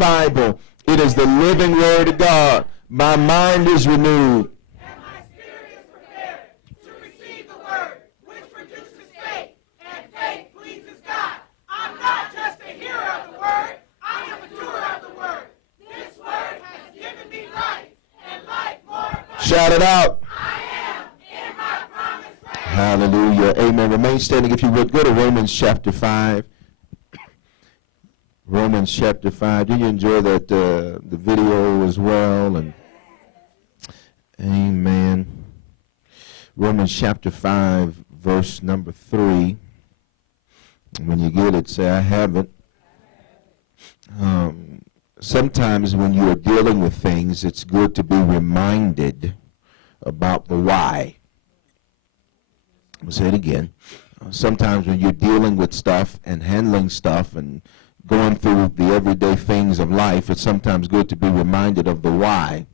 Bible. It is the living word of God. My mind is renewed. And my spirit is prepared to receive the word, which produces faith, and faith pleases God. I'm not just a hearer of the word, I am a doer of the word. This word has given me life, and life more abundant. Shout it out. I am in my promised land. Hallelujah. Amen. Remain standing if you would. Go to Romans chapter 5. Romans chapter 5. Did you enjoy that the video as well? And amen. Romans chapter 5, verse number 3. When you get it, say, I have it. Sometimes when you are dealing with things, it's good to be reminded about the why. I'll say it again. Sometimes when you're dealing with stuff and handling stuff and going through the everyday things of life, it's sometimes good to be reminded of the why,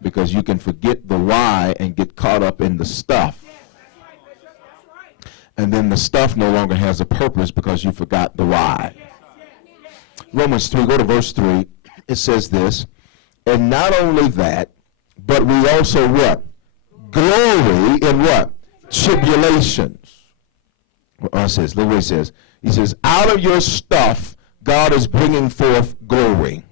because you can forget the why and get caught up in the stuff. And then the stuff no longer has a purpose because you forgot the why. Romans 3, go to verse 3. It says this, and not only that, but we also what? Glory in what? Tribulations. Well, it says, look what it says. He says, out of your stuff, God is bringing forth glory.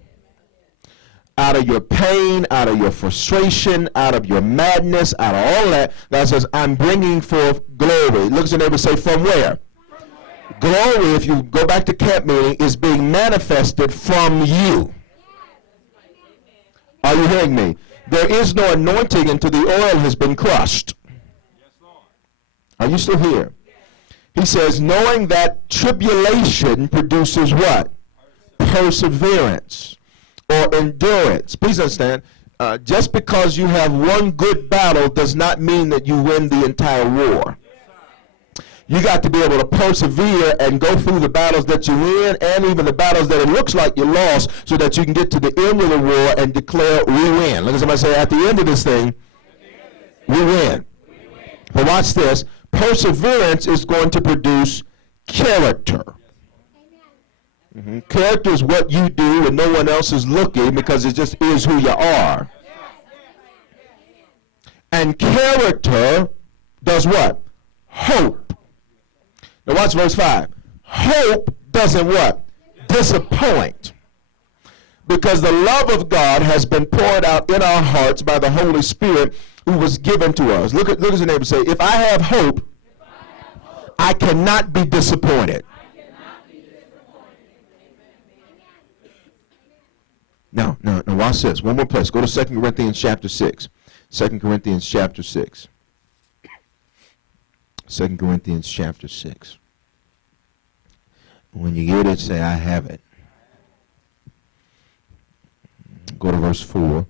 Out of your pain, out of your frustration, out of your madness, out of all that, God says, I'm bringing forth glory. Look at your neighbor and say, from where? Glory, if you go back to camp meeting, is being manifested from you. Are you hearing me? There is no anointing until the oil has been crushed. Are you still here? He says, knowing that tribulation produces what? Perseverance or endurance. Please understand, just because you have one good battle does not mean that you win the entire war. You got to be able to persevere and go through the battles that you win and even the battles that it looks like you lost so that you can get to the end of the war and declare we win. Look at somebody say, at the end of this thing, we win. But watch this. Perseverance is going to produce character. Character is what you do when no one else is looking because it just is who you are. And character does what? Hope. Now watch verse 5. Hope doesn't what? Disappoint. Because the love of God has been poured out in our hearts by the Holy Spirit who was given to us. Look at your neighbor and say, if I have hope, I cannot be disappointed. Now, watch this. One more place. Go to 2 Corinthians chapter 6. 2 Corinthians chapter 6. 2 Corinthians chapter 6. When you get it, say, I have it. Go to verse 4.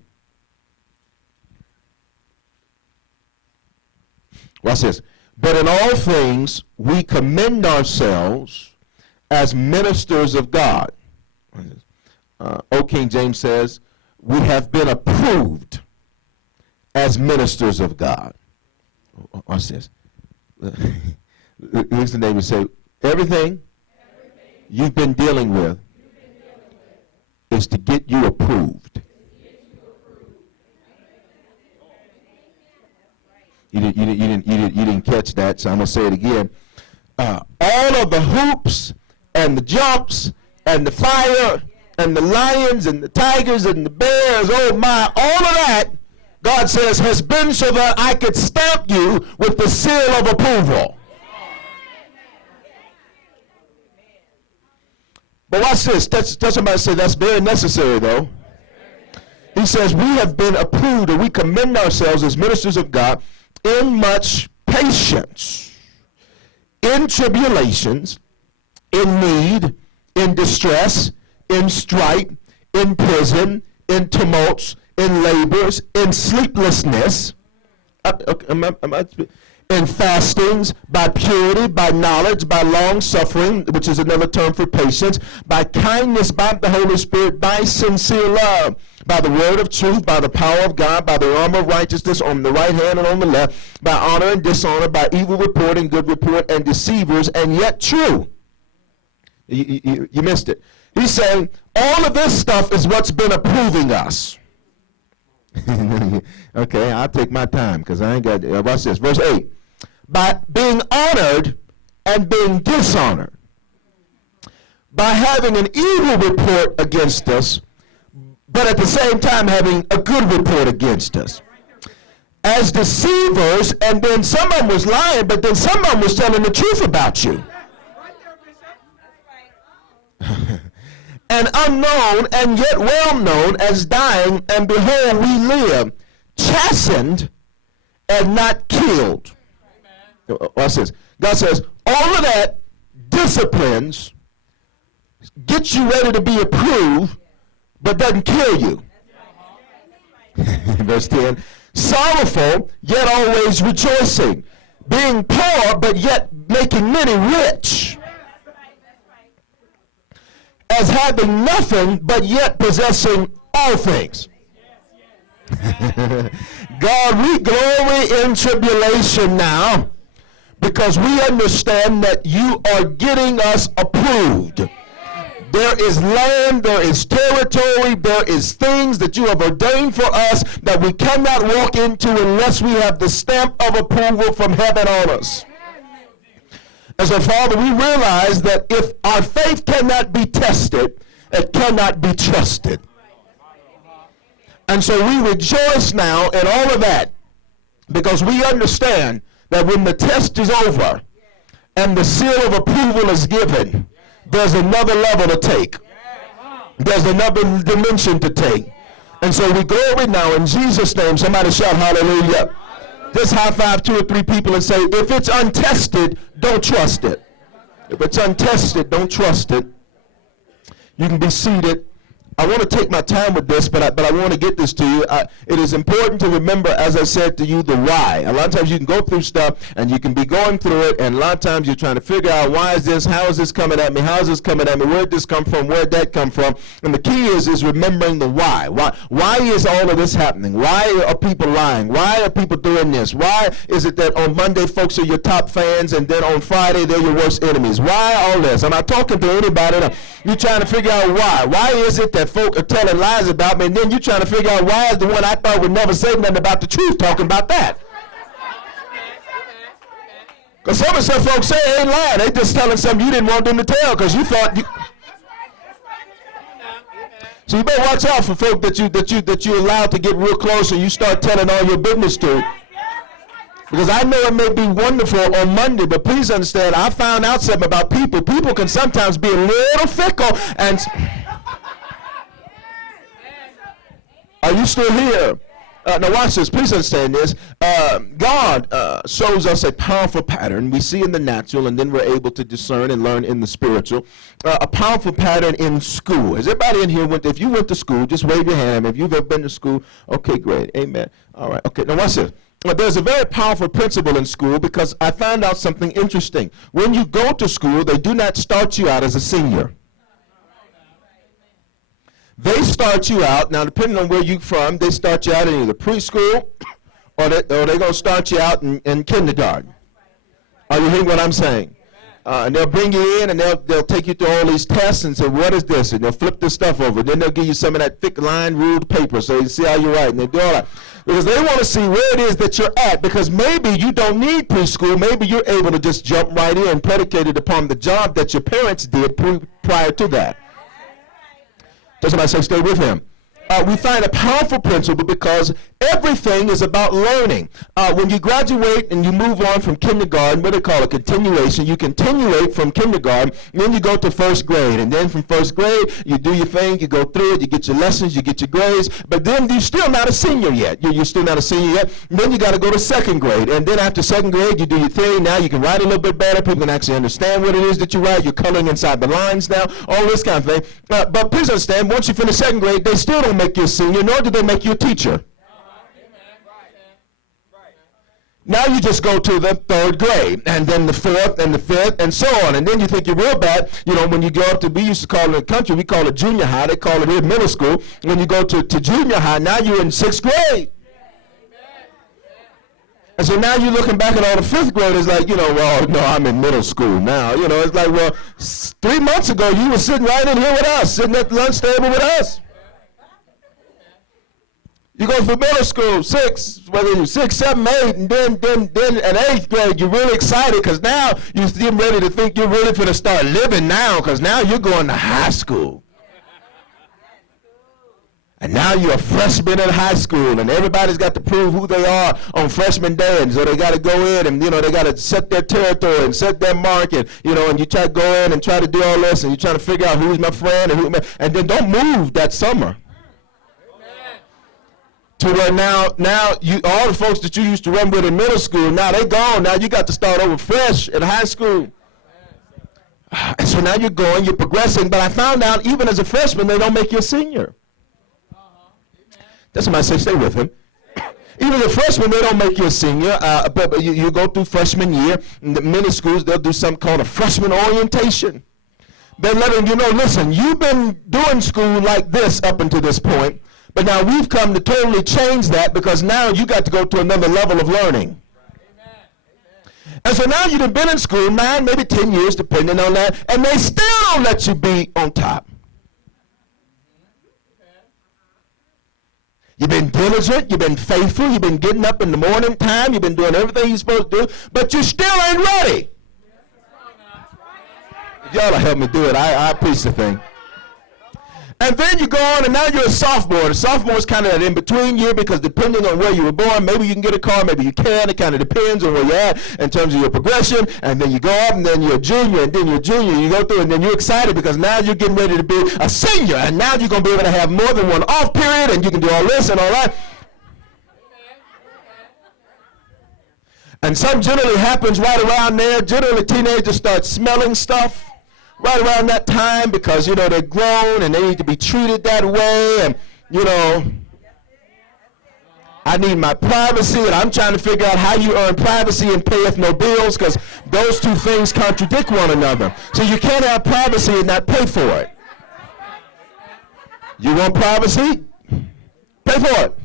Watch this. But in all things, we commend ourselves as ministers of God. King James says, we have been approved as ministers of God. Watch this. Here's the name and say, everything you've been dealing with is to get you approved. You didn't catch that, so I'm going to say it again. All of the hoops and the jumps and the fire and the lions and the tigers and the bears, oh my, all of that, God says, has been so that I could stamp you with the seal of approval. But watch this. Tell somebody, say that's very necessary, though. He says, we have been approved, and we commend ourselves as ministers of God in much patience, in tribulations, in need, in distress, in strife, in prison, in tumults, in labors, in sleeplessness, in fastings, by purity, by knowledge, by long suffering, which is another term for patience, by kindness, by the Holy Spirit, by sincere love, by the word of truth, by the power of God, by the armor of righteousness on the right hand and on the left, by honor and dishonor, by evil report and good report, and deceivers, and yet true. You missed it. He's saying all of this stuff is what's been approving us. Okay, I'll take my time because I ain't got, watch this. Verse 8. By being honored and being dishonored. By having an evil report against us, but at the same time having a good report against us. As deceivers, and then some of them was lying, but then some of them was telling the truth about you. And unknown and yet well known as dying, and behold, we live, chastened and not killed. Watch this. God says, all of that disciplines, gets you ready to be approved, but doesn't kill you. Verse 10. Sorrowful, yet always rejoicing. Being poor, but yet making many rich. As having nothing, but yet possessing all things. God, we glory in tribulation now because we understand that you are getting us approved. There is land, there is territory, there is things that you have ordained for us that we cannot walk into unless we have the stamp of approval from heaven on us. And so, Father, we realize that if our faith cannot be tested, it cannot be trusted. And so we rejoice now in all of that because we understand that when the test is over and the seal of approval is given, there's another level to take. There's another dimension to take. And so we glory now in Jesus' name. Somebody shout hallelujah. Just high five 2 or 3 people and say, if it's untested, don't trust it. If it's untested, don't trust it. You can be seated. I want to take my time with this, but I want to get this to you. It is important to remember, as I said to you, the why. A lot of times you can go through stuff, and you can be going through it, and a lot of times you're trying to figure out, why is this, how is this coming at me, how is this coming at me, where did this come from, where did that come from? And the key is remembering the why. Why is all of this happening? Why are people lying? Why are people doing this? Why is it that on Monday folks are your top fans, and then on Friday they're your worst enemies? Why all this? I'm not talking to anybody. You're trying to figure out why. Why is it that folk are telling lies about me, and then you're trying to figure out why is the one I thought would never say nothing about the truth talking about that? Because some of some folks say they ain't lying. They just telling something you didn't want them to tell because you thought you... So you better watch out for folk that you allowed to get real close and you start telling all your business to. Because I know it may be wonderful on Monday, but please understand, I found out something about people. People can sometimes be a little fickle. And are you still here? Now watch this. Please understand this. God shows us a powerful pattern we see in the natural, and then we're able to discern and learn in the spiritual. A powerful pattern in school. Has everybody in here if you went to school, just wave your hand. If you've ever been to school, okay, great. Amen. All right. Okay. Now watch this. There's a very powerful principle in school because I found out something interesting. When you go to school, they do not start you out as a senior. They start you out, now depending on where you're from, they start you out in either preschool or they're going to start you out in kindergarten. Are you hearing what I'm saying? And they'll bring you in and they'll take you through all these tests and say, what is this? And they'll flip this stuff over. Then they'll give you some of that thick line ruled paper so you see how you write. And they do all that. Because they want to see where it is that you're at. Because maybe you don't need preschool. Maybe you're able to just jump right in, predicated upon the job that your parents did prior to that. Does somebody say stay with him? We find a powerful principle because everything is about learning. When you graduate and you move on from kindergarten, what do they call it? Continuation. You continuate from kindergarten, and then you go to first grade. And then from first grade, you do your thing, you go through it, you get your lessons, you get your grades. But then you're still not a senior yet. You're still not a senior yet. And then you got to go to second grade. And then after second grade, you do your thing. Now you can write a little bit better. People can actually understand what it is that you write. You're coloring inside the lines now, all this kind of thing. But please understand, once you finish second grade, they still don't make you a senior, nor do they make you a teacher. Now you just go to the third grade, and then the fourth, and the fifth, and so on. And then you think you're real bad. You know, when you go up to, we used to call it in the country, we call it junior high. They call it in middle school. When you go to junior high, now you're in sixth grade. And so now you're looking back at all the fifth graders like, well, no, I'm in middle school now. It's like, well, 3 months ago you were sitting right in here with us, sitting at the lunch table with us. You go through middle school, whether you're 6, 7, 8, and then in 8th grade, you're really excited because now you're getting ready to think you're really going to start living now because now you're going to high school. And now you're a freshman in high school, and everybody's got to prove who they are on freshman day, and so they got to go in, and, they got to set their territory and set their mark, and, and you try to go in and try to do all this, and you're trying to figure out who's my friend, and then don't move that summer. To where now you all the folks that you used to run with in middle school, now they gone. Now you got to start over fresh in high school. And so now you're progressing, but I found out even as a freshman, they don't make you a senior. That's why I say stay with him. Even as a freshman, they don't make you a senior, but you go through freshman year. In many schools, they'll do something called a freshman orientation. They're letting you know, listen, you've been doing school like this up until this point, but now we've come to totally change that because now you got to go to another level of learning. And so now you've been in school 9, maybe 10 years, depending on that, and they still don't let you be on top. You've been diligent, you've been faithful, you've been getting up in the morning time, you've been doing everything you're supposed to do, but you still ain't ready. If y'all will help me do it, I preach the thing. And then you go on, and now you're a sophomore. The sophomore is kind of that in-between year because depending on where you were born, maybe you can get a car, maybe you can't. It kind of depends on where you're at in terms of your progression. And then you go up, and then you're a junior, and then you're a junior. You go through, and then you're excited because now you're getting ready to be a senior. And now you're going to be able to have more than one off period, and you can do all this and all that. And something generally happens right around there. Generally, teenagers start smelling stuff right around that time because, they're grown and they need to be treated that way. And, I need my privacy, and I'm trying to figure out how you earn privacy and payeth no bills because those two things contradict one another. So you can't have privacy and not pay for it. You want privacy? Pay for it.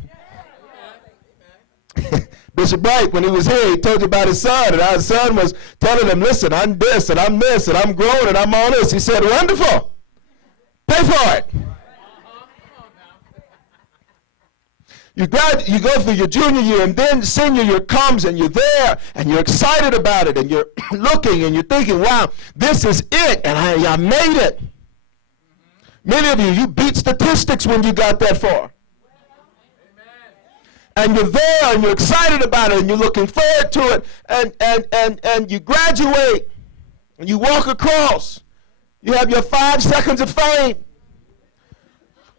Bishop Bright, when he was here, he told you about his son, and our son was telling him, listen, I'm this, and I'm this, and I'm grown, and I'm all this. He said, wonderful. Pay for it. You go through your junior year, and then senior year comes, and you're there, and you're excited about it, and you're looking, and you're thinking, wow, this is it, and I made it. Many of you beat statistics when you got that far. And you're there, and you're excited about it, and you're looking forward to it, and you graduate, and you walk across. You have your 5 seconds of fame.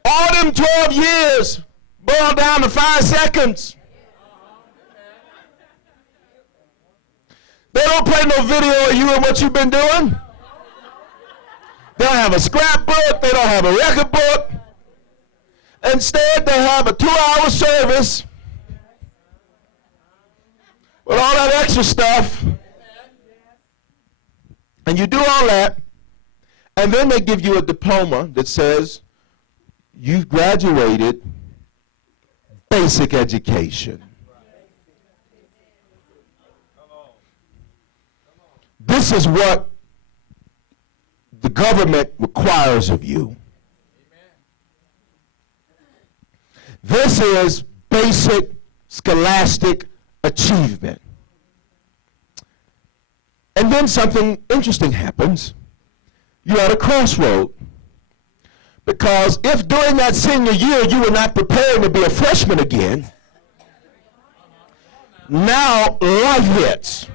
All them 12 years boil down to 5 seconds. They don't play no video of you and what you've been doing. They don't have a scrapbook. They don't have a record book. Instead, they have a 2-hour service with all that extra stuff, and you do all that, and then they give you a diploma that says you've graduated basic education. This is what the government requires of you. This is basic scholastic achievement. And then something interesting happens. You're at a crossroad. Because if during that senior year you were not preparing to be a freshman again, now life hits.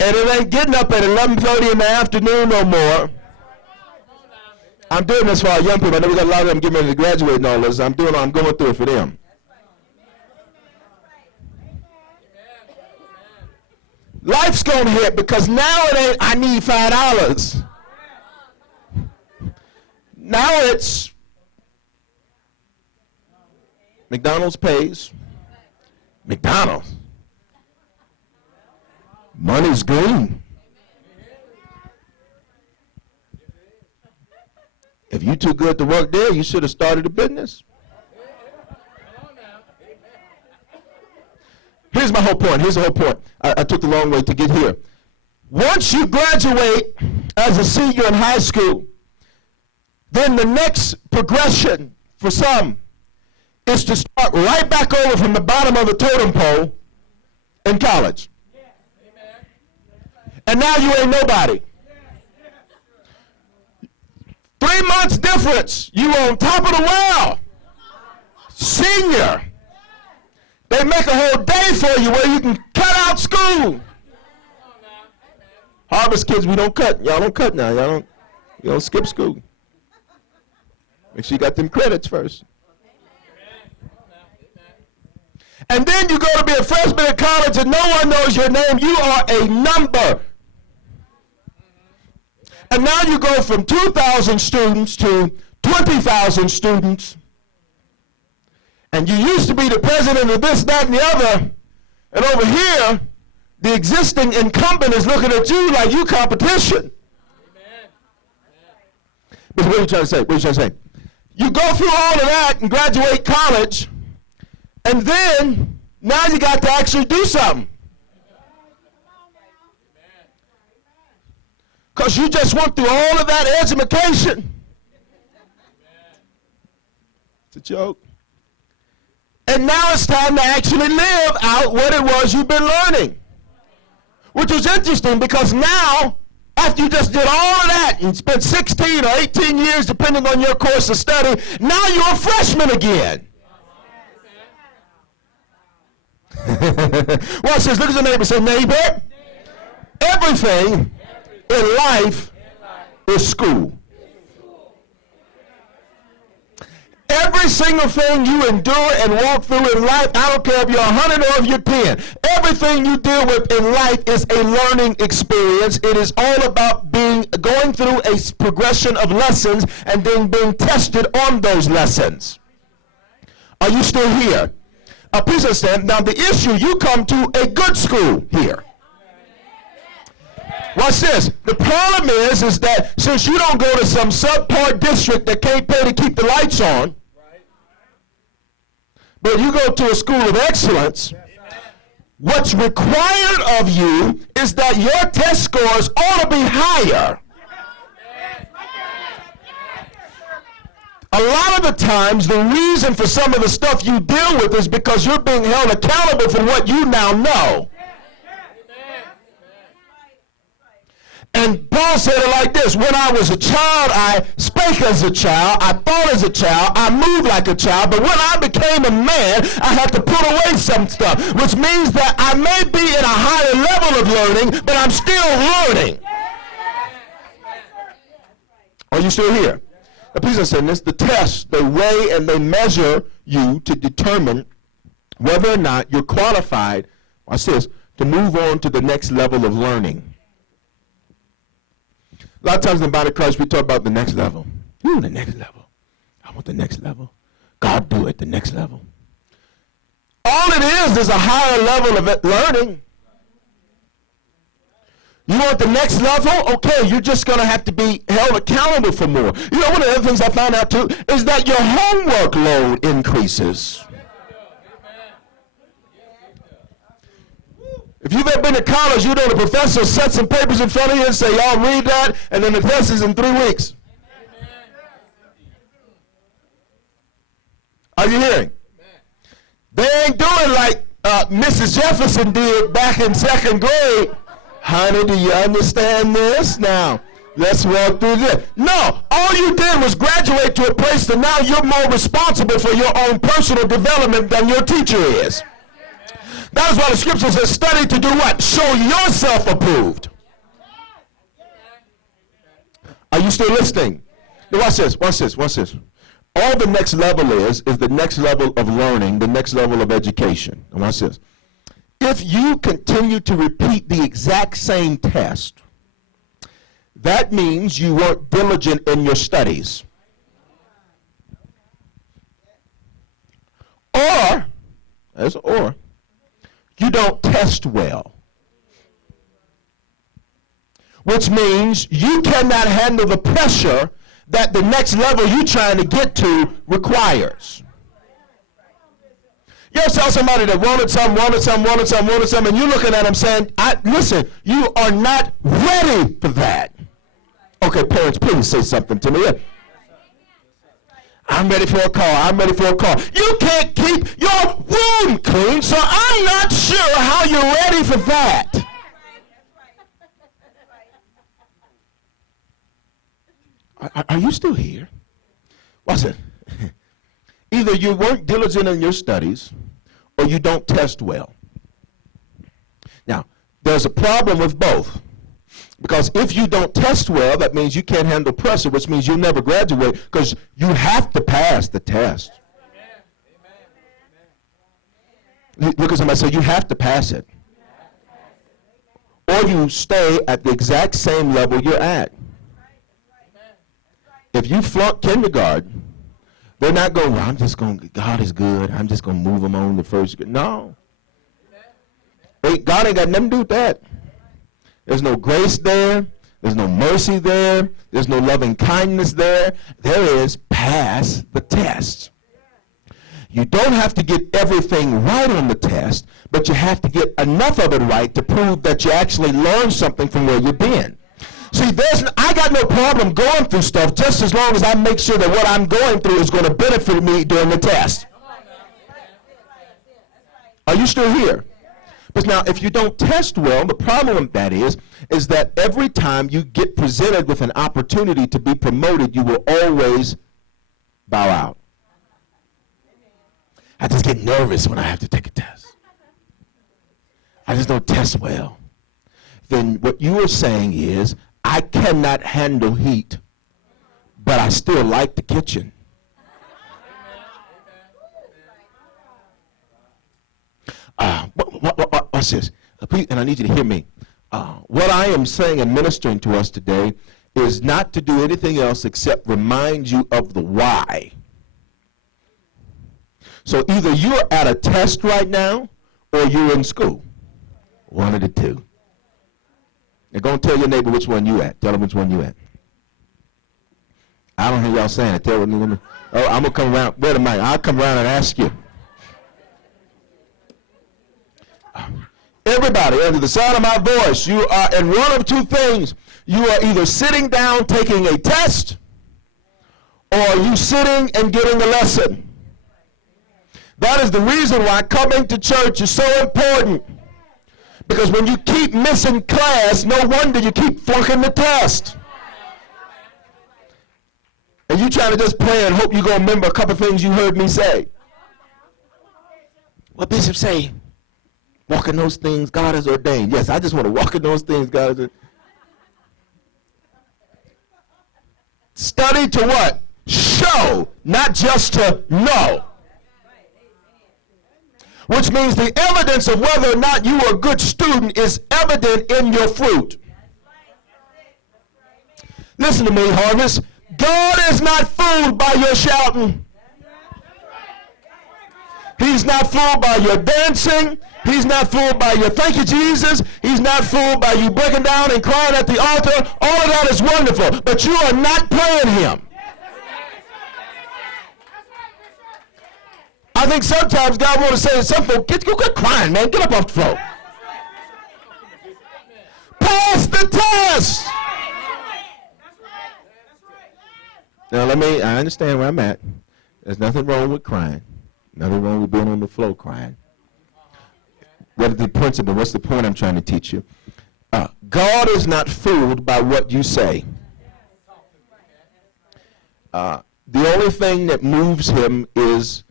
And it ain't getting up at 11:30 in the afternoon no more. I'm doing this for our young people. I know we got a lot of them getting ready to graduate and all this. I'm going through it for them. Life's going to hit because now it ain't, I need $5. Now it's McDonald's pays. McDonald's. Money's green. If you're too good to work there, you should have started a business. Here's my whole point. Here's the whole point. I took the long way to get here. Once you graduate as a senior in high school, then the next progression for some is to start right back over from the bottom of the totem pole in college. And now you ain't nobody. 3 months difference, you on top of the world. Senior. They make a whole day for you where you can cut out school. Harvest kids, we don't cut. Y'all don't cut now. You don't skip school. Make sure you got them credits first. And then you go to be a freshman at college and no one knows your name. You are a number. And now you go from 2,000 students to 20,000 students. And you used to be the president of this, that, and the other. And over here, the existing incumbent is looking at you like you competition. Amen. But what are you trying to say? What are you trying to say? You go through all of that and graduate college, and then now you got to actually do something. Because you just went through all of that education. It's a joke. And now it's time to actually live out what it was you've been learning. Which was interesting because now, after you just did all of that and spent 16 or 18 years, depending on your course of study, now you're a freshman again. Watch this. Look at your neighbor. Say, neighbor, everything in life is school. Every single thing you endure and walk through in life, I don't care if you're 100 or if you're 10, everything you deal with in life is a learning experience. It is all about going through a progression of lessons and then being tested on those lessons. Are you still here? Please understand, now the issue, you come to a good school here. Watch this. The problem is that since you don't go to some subpar district that can't pay to keep the lights on, but you go to a school of excellence, what's required of you is that your test scores ought to be higher. A lot of the times, the reason for some of the stuff you deal with is because you're being held accountable for what you now know. And Paul said it like this: when I was a child, I spake as a child, I thought as a child, I moved like a child, but when I became a man, I had to put away some stuff, which means that I may be in a higher level of learning, but I'm still learning. Are you still here? Now, please understand this: the test, they weigh and they measure you to determine whether or not you're qualified, watch this, to move on to the next level of learning. A lot of times in the body of Christ, we talk about the next level. Ooh, the next level. I want the next level. God do it, the next level. All it is a higher level of learning. You want the next level? Okay, you're just going to have to be held accountable for more. You know, one of the other things I found out too is that your homework load increases. If you've ever been to college, you know the professor sets some papers in front of you and say, y'all read that, and then the test is in 3 weeks. Are you hearing? They ain't doing like Mrs. Jefferson did back in 2nd grade. Honey, do you understand this? Now, let's walk through this. No, all you did was graduate to a place that now you're more responsible for your own personal development than your teacher is. That is why the scripture says, study to do what? Show yourself approved. Are you still listening? Now watch this, watch this, watch this. All the next level is the next level of learning, the next level of education. And watch this. If you continue to repeat the exact same test, that means you weren't diligent in your studies. Or, there's an or, you don't test well. Which means you cannot handle the pressure that the next level you're trying to get to requires. You ever tell somebody that wanted something, and you're looking at them saying, listen, you are not ready for that. Okay, parents, please say something to me. I'm ready for a car. You can't keep your room clean, so I'm not sure how you're ready for that. Are you still here? What's it? Either you weren't diligent in your studies or you don't test well. Now, there's a problem with both. Because if you don't test well, that means you can't handle pressure, which means you'll never graduate because you have to pass the test. Look at somebody and say, you have to pass it. Or you stay at the exact same level you're at. If you flunk kindergarten, they're not going, well, God is good. I'm just going to move them on to first grade. No. God ain't got nothing to do with that. There's no grace there. There's no mercy there. There's no loving kindness there. There is pass the test. You don't have to get everything right on the test, but you have to get enough of it right to prove that you actually learned something from where you've been. See, I got no problem going through stuff just as long as I make sure that what I'm going through is going to benefit me during the test. Are you still here? But now, if you don't test well, the problem with that is that every time you get presented with an opportunity to be promoted, you will always bow out. I just get nervous when I have to take a test. I just don't test well. Then what you are saying is, I cannot handle heat, but I still like the kitchen. Watch this. And I need you to hear me. What I am saying and ministering to us today is not to do anything else except remind you of the why. So either you're at a test right now or you're in school. One of the two. And go and tell your neighbor which one you at. Tell them which one you at. I don't hear y'all saying it. Tell them. Oh, I'm going to come around. Wait a minute. I'll come around and ask you. Everybody, under the sound of my voice, you are in one of two things. You are either sitting down taking a test, or you sitting and getting a lesson. That is the reason why coming to church is so important. Because when you keep missing class, no wonder you keep flunking the test. And you trying to just pray and hope you're going to remember a couple things you heard me say. What Bishop say? Walk in those things God has ordained. Yes, I just want to walk in those things God has ordained. Study to what? Show, not just to know. Which means the evidence of whether or not you are a good student is evident in your fruit. Listen to me, Harvest. God is not fooled by your shouting. He's not fooled by your dancing. He's not fooled by your thank you, Jesus. He's not fooled by you breaking down and crying at the altar. All of that is wonderful, but you are not playing him. I think sometimes God wants to say to some folk, quit crying, man. Get up off the floor. Pass the test. Now, I understand where I'm at. There's nothing wrong with crying. Nothing wrong with being on the floor crying. What is the principle? What's the point I'm trying to teach you? God is not fooled by what you say. The only thing that moves him is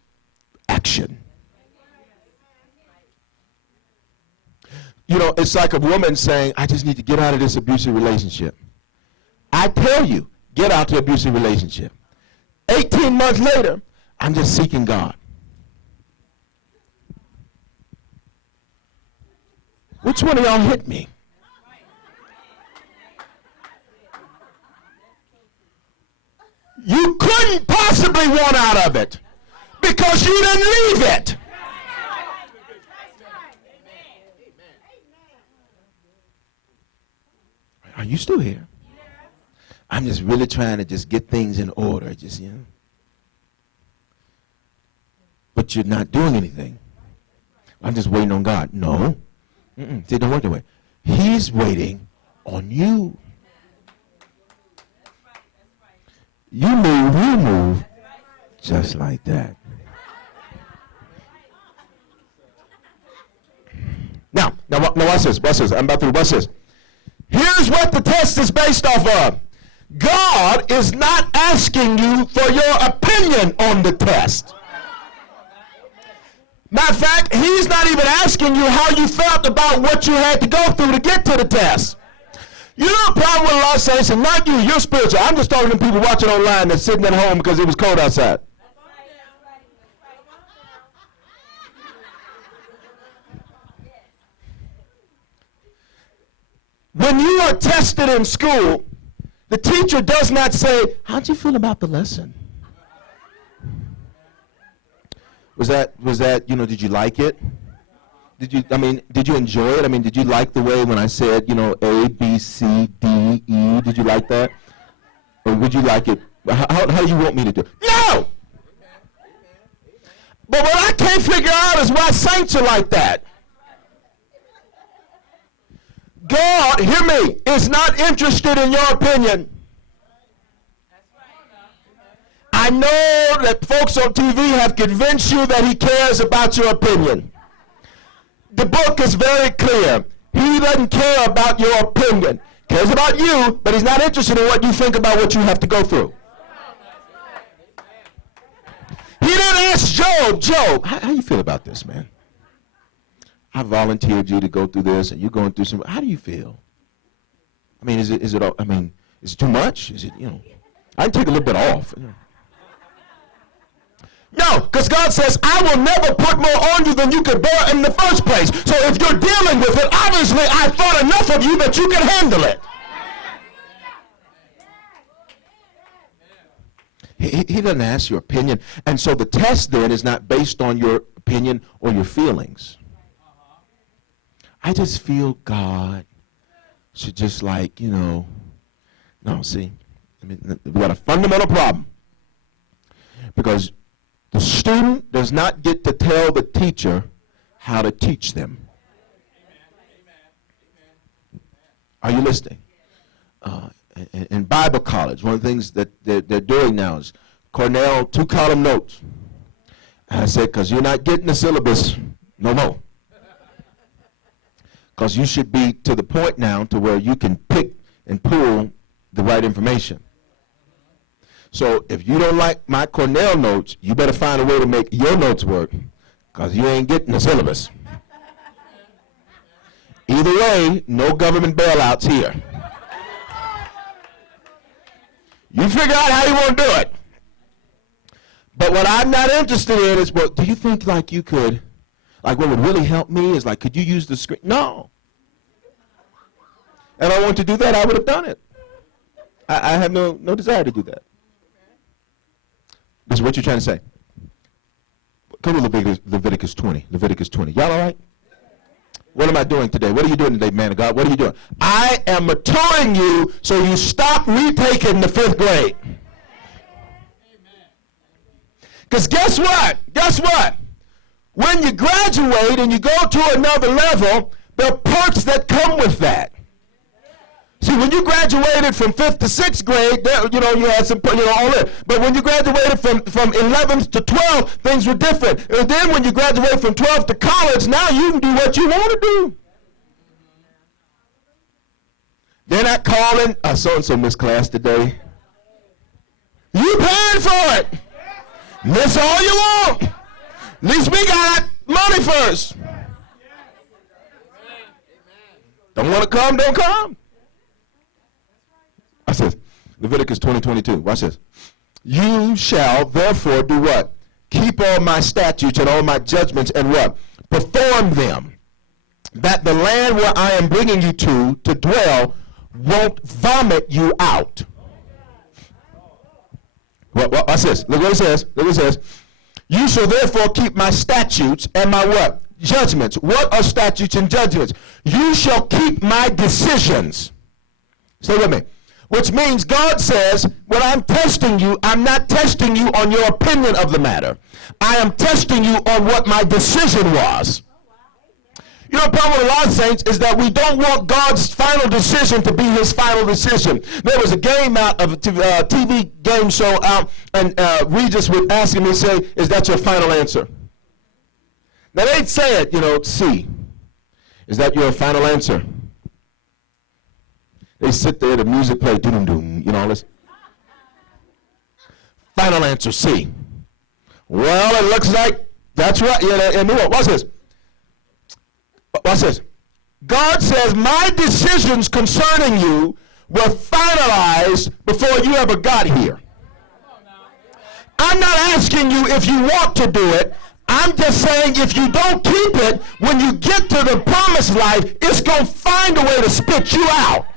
action. You know, it's like a woman saying, I just need to get out of this abusive relationship. I tell you, get out of the abusive relationship. 18 months later, I'm just seeking God. Which one of y'all hit me? You couldn't possibly want out of it because you didn't leave it. Are you still here? I'm just really trying to just get things in order, But you're not doing anything. I'm just waiting on God. No. See, it don't work that way. He's waiting on you. You move just like that. Now watch this. I'm about to watch this. Here's what the test is based off of. God is not asking you for your opinion on the test. Matter of fact, he's not even asking you how you felt about what you had to go through to get to the test. You know the problem with a lot of saints, and not you, you're spiritual. I'm just talking to people watching online that's sitting at home because it was cold outside. When you are tested in school, the teacher does not say, how'd you feel about the lesson? Was that, did you like it? Did you enjoy it? Did you like the way when I said, A, B, C, D, E? Did you like that? Or would you like it? How do you want me to do it? No! But what I can't figure out is why saints are like that. God, hear me, is not interested in your opinion. I know that folks on TV have convinced you that he cares about your opinion. The book is very clear. He doesn't care about your opinion. He cares about you, but he's not interested in what you think about what you have to go through. He didn't ask Job, how you feel about this, man? I volunteered you to go through this, and you're going through some. How do you feel? Is it too much? Is it, I can take a little bit off. No, because God says, I will never put more on you than you could bear in the first place. So if you're dealing with it, obviously I thought enough of you that you can handle it. He doesn't ask your opinion. And so the test then is not based on your opinion or your feelings. I just feel God should just no, see, we got a fundamental problem. Because the student does not get to tell the teacher how to teach them. Are you listening? In Bible college, one of the things that they're doing now is Cornell 2-column notes. And I said, because you're not getting the syllabus no more. Because you should be to the point now to where you can pick and pull the right information. So if you don't like my Cornell notes, you better find a way to make your notes work, because you ain't getting the syllabus. Either way, no government bailouts here. You figure out how you want to do it. But what I'm not interested in is, well, do you think you could, what would really help me is could you use the screen? No. And I want to do that, I would have done it. I have no desire to do that. This is what you're trying to say. Come to Leviticus 20. Leviticus 20. Y'all all right? What am I doing today? What are you doing today, man of God? What are you doing? I am maturing you so you stop retaking the 5th grade. Because guess what? Guess what? When you graduate and you go to another level, there are perks that come with that. See, when you graduated from 5th to 6th grade, you had some, all that. But when you graduated from 11th to 12th, things were different. And then when you graduate from 12th to college, now you can do what you want to do. They're not calling, so-and-so missed class today. You paying for it. Miss all you want. At least we got money first. Don't want to come, don't come. Watch this. Leviticus 20:22. Watch this. You shall therefore do what? Keep all my statutes and all my judgments and what? Perform them. That the land where I am bringing you to dwell won't vomit you out. Watch this. Look what it says. Look what it says. You shall therefore keep my statutes and my what? Judgments. What are statutes and judgments? You shall keep my decisions. Stay with me. Which means God says, when I'm testing you, I'm not testing you on your opinion of the matter. I am testing you on what my decision was. You know, the problem with a lot of saints is that we don't want God's final decision to be his final decision. There was a game out of a TV game show out, and Regis would ask me, say, is that your final answer? Now, they'd say it, you know, C. Is that your final answer? They sit there, the music play, doom, you know, all this. Final answer, C. Well, it looks like that's right. Yeah, and watch this. Watch this. God says, my decisions concerning you were finalized before you ever got here. I'm not asking you if you want to do it. I'm just saying if you don't keep it, when you get to the promised life, it's going to find a way to spit you out.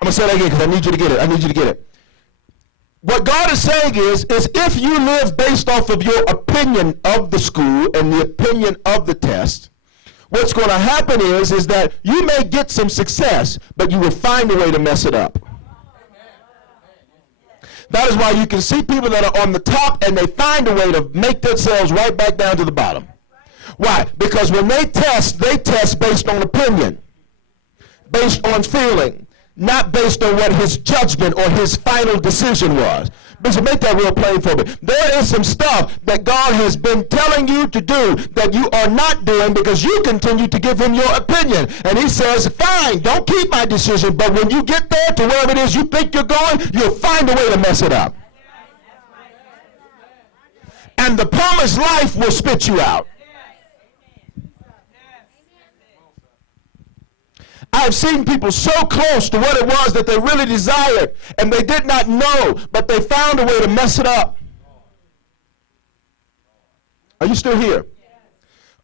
I'm going to say that again because I need you to get it. I need you to get it. What God is saying is if you live based off of your opinion of the school and the opinion of the test, what's going to happen is that you may get some success, but you will find a way to mess it up. That is why you can see people that are on the top and they find a way to make themselves right back down to the bottom. Why? Because when they test based on opinion, based on feeling, not based on what his judgment or his final decision was. Bishop, make that real plain for me. There is some stuff that God has been telling you to do that you are not doing because you continue to give him your opinion. And he says, fine, don't keep my decision, but when you get there to wherever it is you think you're going, you'll find a way to mess it up. And the promised life will spit you out. I've seen people so close to what it was that they really desired, and they did not know, but they found a way to mess it up. Are you still here?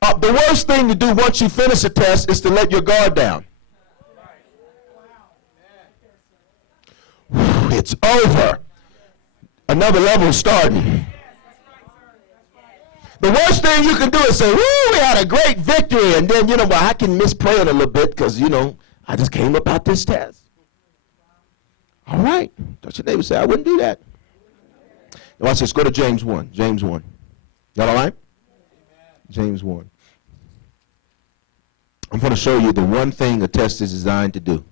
The worst thing to do once you finish a test is to let your guard down. It's over. Another level starting. The worst thing you can do is say, woo, we had a great victory. And then, well, I can miss praying a little bit because, I just came up out this test. All right. Touch your neighbor, say, I wouldn't do that. Now watch this. Go to James 1. James 1. That all right? James 1. I'm going to show you the one thing a test is designed to do.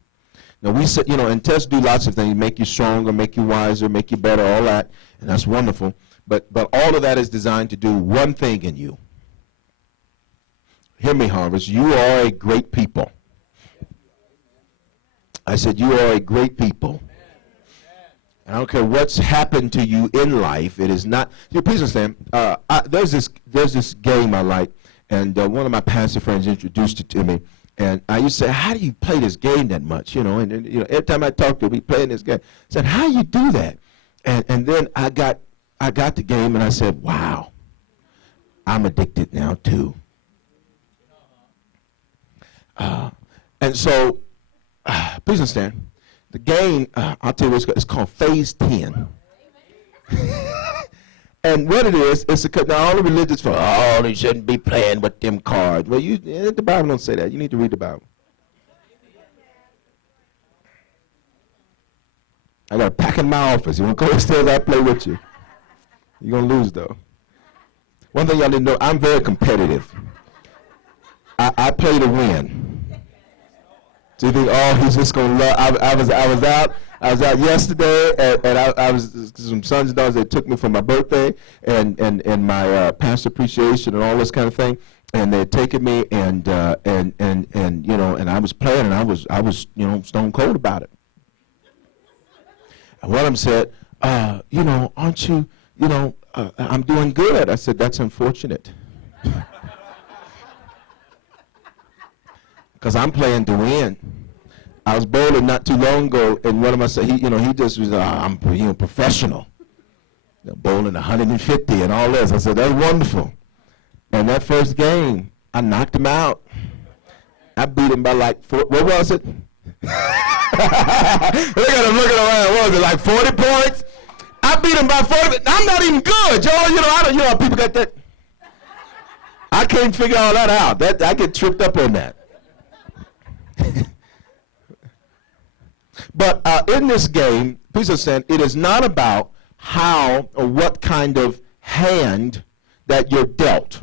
Now, we said, and tests do lots of things, make you stronger, make you wiser, make you better, all that, and that's wonderful. But all of that is designed to do one thing in you. Hear me, Harvest. You are a great people. I said you are a great people. And I don't care what's happened to you in life. It is not. Please understand. There's this game I like, and one of my pastor friends introduced it to me. And I used to say, how do you play this game that much? And every time I talk to him, we playing this game. I said, how do you do that? And then I got the game, and I said, wow, I'm addicted now, too. And so, please understand, the game, I'll tell you what it's called Phase 10. And what it is, now all the religious folks, you shouldn't be playing with them cards. Well, the Bible don't say that. You need to read the Bible. I got a pack in my office. You want to go upstairs, I'll play with you. You're going to lose, though. One thing y'all need to know, I'm very competitive. I play to win. So you think, he's just going to love. I was out yesterday, and I was some sons and daughters, they took me for my birthday and my pastor appreciation and all this kind of thing. And they had taken me, and I was playing, and I was stone cold about it. And one of them said, aren't you, I'm doing good. I said, that's unfortunate. Because I'm playing to win. I was bowling not too long ago, and one of my said, he just was, I'm professional. Bowling 150 and all this. I said, that's wonderful. And that first game, I knocked him out. I beat him by like 4, what was it? Look at him looking around. What was it, like 40 points? I beat him by 40. I'm not even good, Joe. I don't, people got that. I can't figure all that out. I get tripped up on that. But in this game, please understand, it is not about how or what kind of hand that you're dealt.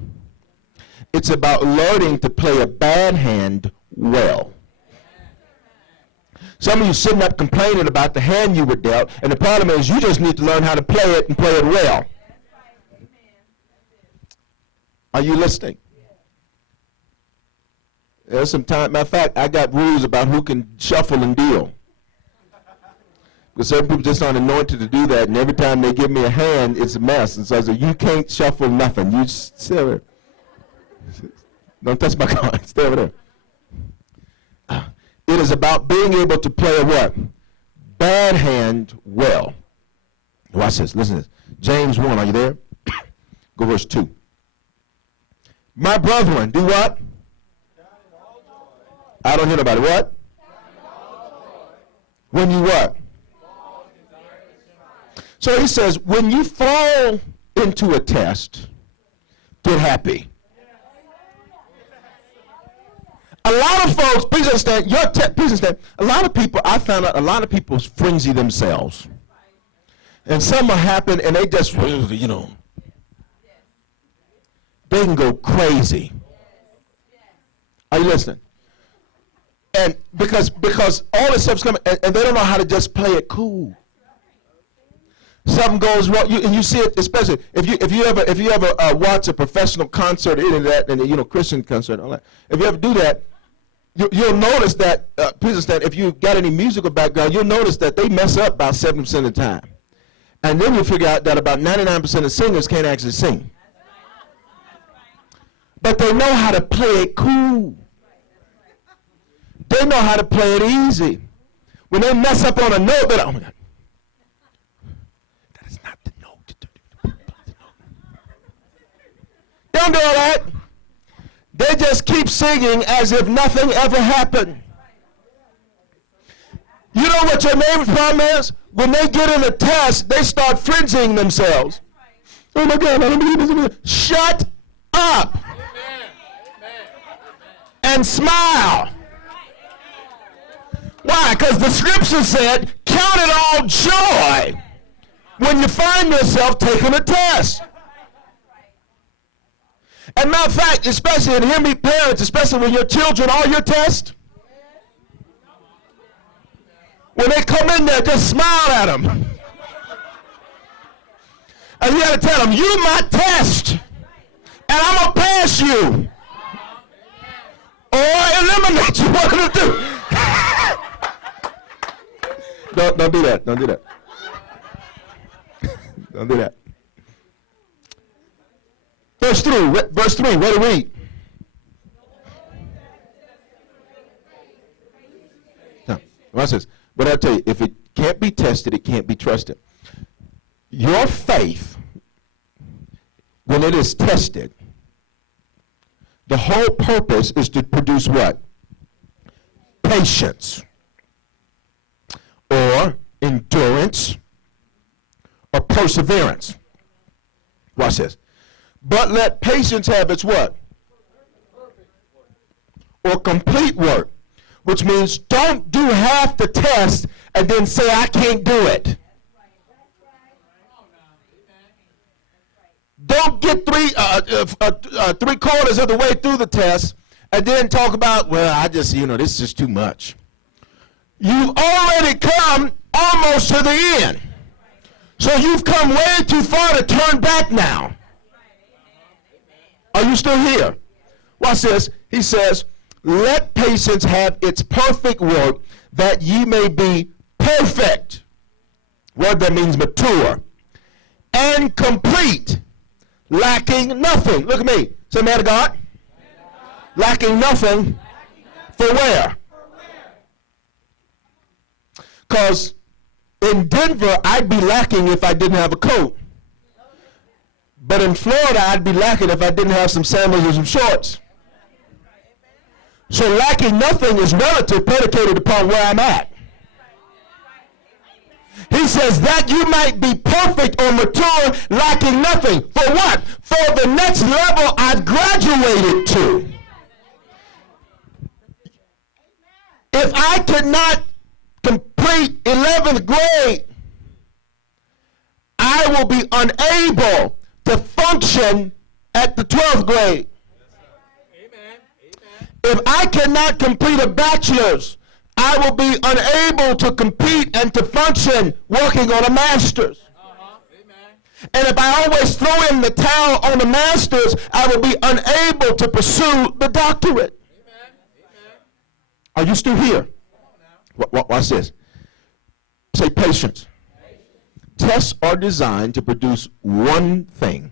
It's about learning to play a bad hand well. Some of you sitting up complaining about the hand you were dealt, and the problem is you just need to learn how to play it and play it well. Are you listening? There's some time. Matter of fact, I got rules about who can shuffle and deal. Because certain people just aren't anointed to do that, and every time they give me a hand, it's a mess. And so I said, you can't shuffle nothing. You just stay over there. Don't touch my card. Stay over there. It is about being able to play a what? Bad hand well. Watch this. Listen to this. James 1, are you there? Go verse 2. My brethren, do what? I don't hear nobody. What? When you what? So he says, when you fall into a test, get happy. A lot of folks, please understand, please understand, a lot of people, I found out a lot of people frenzy themselves. And some are happen and they just, you know, they can go crazy. Are you listening? And because all this stuff's coming, and they don't know how to just play it cool. Something goes wrong, and you see it, especially if you ever watch a professional concert, any of that, and you know, Christian concert, all that. If you ever do that, you'll notice that. Please understand, if you got any musical background, you'll notice that they mess up about 70% of the time, and then you figure out that about 99% of singers can't actually sing, but they know how to play it cool. They know how to play it easy. When they mess up on a note, they're like, oh my God. They don't do all that. They just keep singing as if nothing ever happened. You know what your neighbor's problem is? When they get in a test, they start frenzying themselves. Oh my God, I don't believe this. Shut up and smile. Why? Because the scripture said, count it all joy when you find yourself taking a test. And matter of fact, especially, and hear me parents, especially when your children are your test, when they come in there, just smile at them. And you got to tell them, you my test, and I'm going to pass you. Or eliminate you. What to do? Don't do that. Don't do that. Don't do that. Verse 3, what do we read? Now, watch this. But I'll tell you, if it can't be tested, it can't be trusted. Your faith, when it is tested, the whole purpose is to produce what? Patience, or endurance, or perseverance. Watch this. But let patience have its what? Or complete work. Which means don't do half the test and then say, I can't do it. Don't get 3/4 of the way through the test and then talk about, well, this is just too much. You've already come almost to the end. So you've come way too far to turn back now. Are you still here? Watch this. He says, let patience have its perfect work, that ye may be perfect. Word that means mature. And complete, lacking nothing. Look at me. Say, man of God. Lacking nothing. For where? Because in Denver, I'd be lacking if I didn't have a coat. But in Florida, I'd be lacking if I didn't have some sandals or some shorts. So lacking nothing is relative, predicated upon where I'm at. He says that you might be perfect or mature, lacking nothing. For what? For the next level I've graduated to. If I cannot complete 11th grade, I will be unable to function at the 12th grade. If I cannot complete a bachelor's, I will be unable to compete and to function working on a master's. And if I always throw in the towel on the master's, I will be unable to pursue the doctorate. Are you still here? Watch this. Say patience. Tests are designed to produce one thing,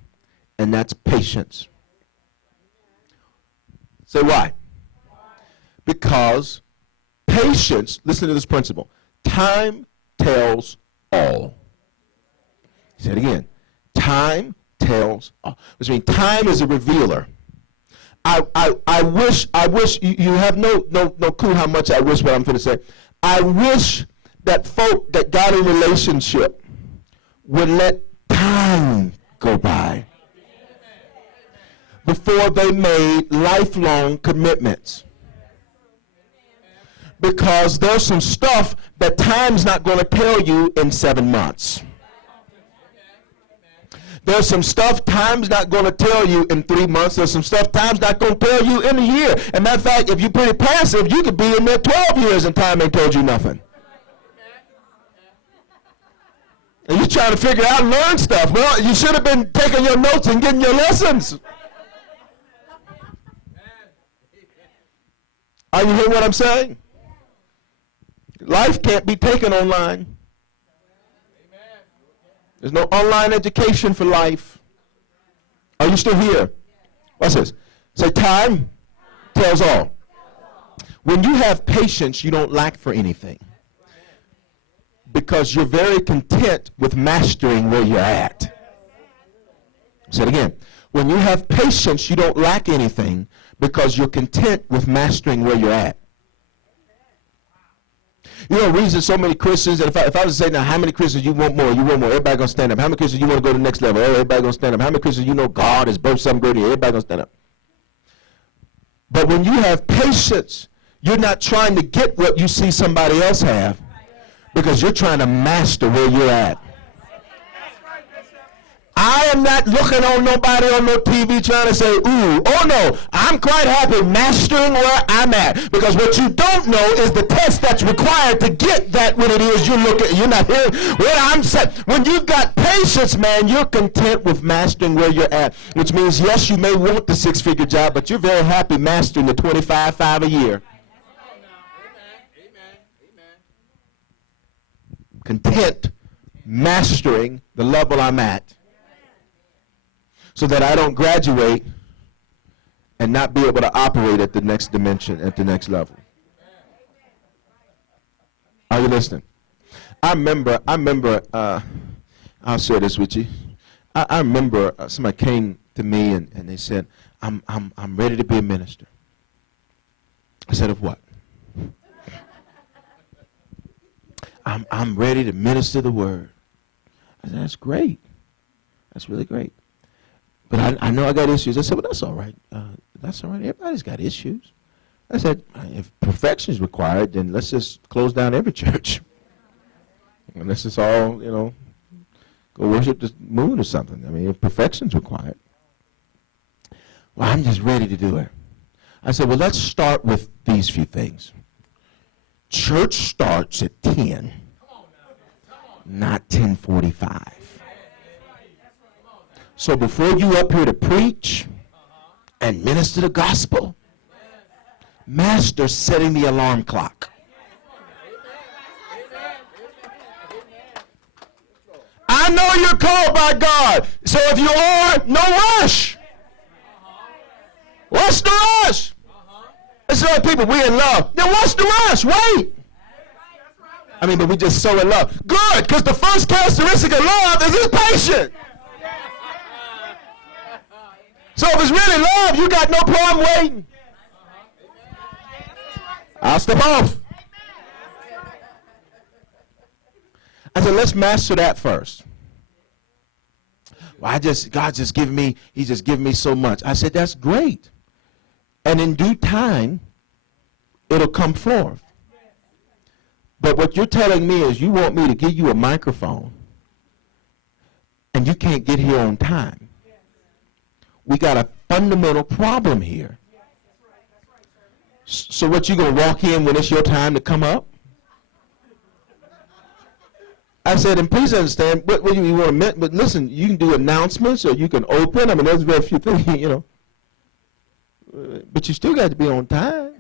and that's patience. Say why? Because patience, listen to this principle, time tells all. Say it again. Time tells all. Which means time is a revealer. I wish you have no clue how much I wish what I'm going to say. I wish that folk that got a relationship would let time go by before they made lifelong commitments. Because there's some stuff that time's not going to tell you in 7 months. There's some stuff time's not going to tell you in 3 months. There's some stuff time's not going to tell you in a year. As a matter of fact, if you're pretty passive, you could be in there 12 years and time ain't told you nothing. And you're trying to figure out and learn stuff. Well, you should have been taking your notes and getting your lessons. Are you hearing what I'm saying? Life can't be taken online. There's no online education for life. Are you still here? What's this? Say time tells all. When you have patience, you don't lack for anything. Because you're very content with mastering where you're at. Say it again. When you have patience, you don't lack anything because you're content with mastering where you're at. You know the reason so many Christians, and if I was to say now, how many Christians you want more? Everybody going to stand up. How many Christians you want to go to the next level? Everybody going to stand up. How many Christians you know God has birthed something greater? Everybody going to stand up. But when you have patience, you're not trying to get what you see somebody else have because you're trying to master where you're at. I am not looking on nobody on no TV trying to say, ooh, oh no, I'm quite happy mastering where I'm at. Because what you don't know is the test that's required to get that what it is you're looking. You're not hearing what I'm saying. When you've got patience, man, you're content with mastering where you're at. Which means, yes, you may want the 6-figure job, but you're very happy mastering the 25.5 a year. Content mastering the level I'm at. So that I don't graduate and not be able to operate at the next dimension, at the next level. Are you listening? I remember. I'll share this with you. I remember somebody came to me and they said, "I'm ready to be a minister." I said, "Of what?" I'm ready to minister the word. I said, "That's great. That's really great. But I know I got issues." I said, "Well, that's all right. That's all right. Everybody's got issues." I said, "If perfection is required, then let's just close down every church. And let's just all, go worship the moon or something. I mean, if perfection's required." "Well, I'm just ready to do it." I said, "Well, let's start with these few things. Church starts at 10, not 10:45. So before you up here to preach and minister the gospel, master setting the alarm clock. I know you're called by God, so if you are, no rush. What's the rush? It's like people, we in love. Then what's the rush? Wait. But we just so in love. Good, because the first characteristic of love is it's patient. So if it's really love, you got no problem waiting. I'll step off. I said, let's master that first. Well, God's just giving me, he's just giving me so much. I said, that's great. And in due time, it'll come forth. But what you're telling me is you want me to give you a microphone and you can't get here on time. We got a fundamental problem here. So what, you going to walk in when it's your time to come up? I said, and please understand, what you want to, but listen, you can do announcements or you can open. I mean, there's very few things, you know. But you still got to be on time.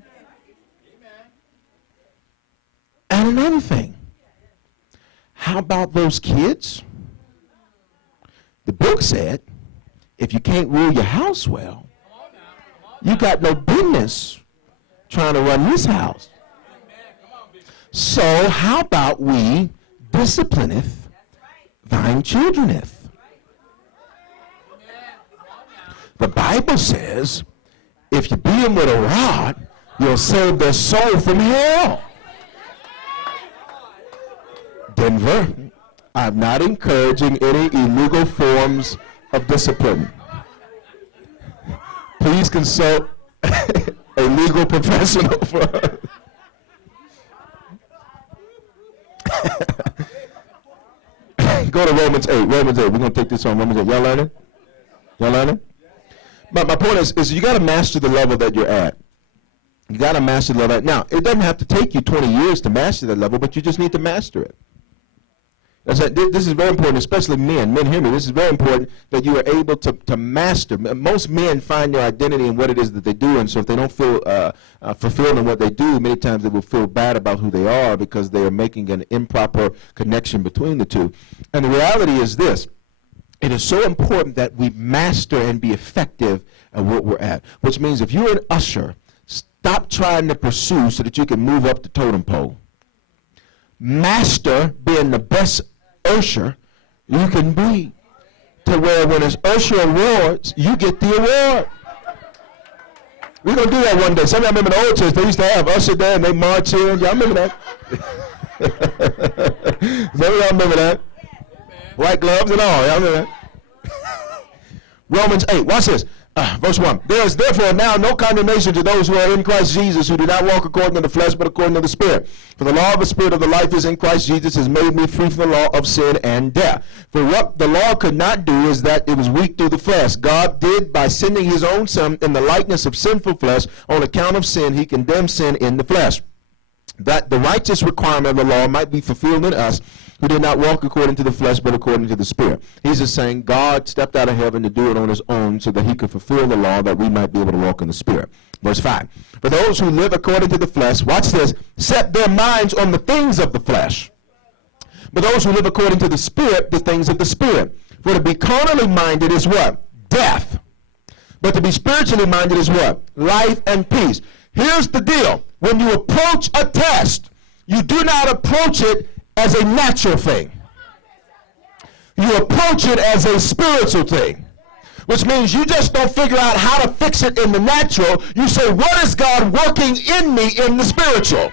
And another thing, how about those kids? The book said, if you can't rule your house well, you got no business trying to run this house. So how about we disciplineth thine childreneth? The Bible says, if you beat them with a rod, you'll save their soul from hell. Denver, I'm not encouraging any illegal forms of discipline. Please consult a legal professional for Go to Romans 8. Romans 8. We're going to take this on Romans 8. Y'all learning? Y'all learning? But my point is you got to master the level that you're at. You got to master the level. Now, it doesn't have to take you 20 years to master that level, but you just need to master it. This is very important, especially men. Men, hear me. This is very important that you are able to master. Most men find their identity in what it is that they do, and so if they don't feel fulfilled in what they do, many times they will feel bad about who they are because they are making an improper connection between the two. And the reality is this. It is so important that we master and be effective at what we're at, which means if you're an usher, stop trying to pursue so that you can move up the totem pole. Master being the best usher you can be, to where when it's usher awards, you get the award. We're going to do that one day. Some of y'all remember the old church, they used to have usher there and they march in. Y'all remember that? Some of y'all remember that? White gloves and all. Y'all remember that? Romans 8. Watch this. Verse 1. There is therefore now no condemnation to those who are in Christ Jesus, who do not walk according to the flesh, but according to the Spirit. For the law of the Spirit of the life is in Christ Jesus, has made me free from the law of sin and death. For what the law could not do is that it was weak through the flesh. God did by sending his own Son in the likeness of sinful flesh. On account of sin, he condemned sin in the flesh, that the righteous requirement of the law might be fulfilled in us, who did not walk according to the flesh, but according to the Spirit. He's just saying God stepped out of heaven to do it on his own so that he could fulfill the law, that we might be able to walk in the Spirit. Verse 5. For those who live according to the flesh, watch this, set their minds on the things of the flesh. But those who live according to the Spirit, the things of the Spirit. For to be carnally minded is what? Death. But to be spiritually minded is what? Life and peace. Here's the deal. When you approach a test, you do not approach it as a natural thing. You approach it as a spiritual thing, which means you just don't figure out how to fix it in the natural. You say, what is God working in me in the spiritual?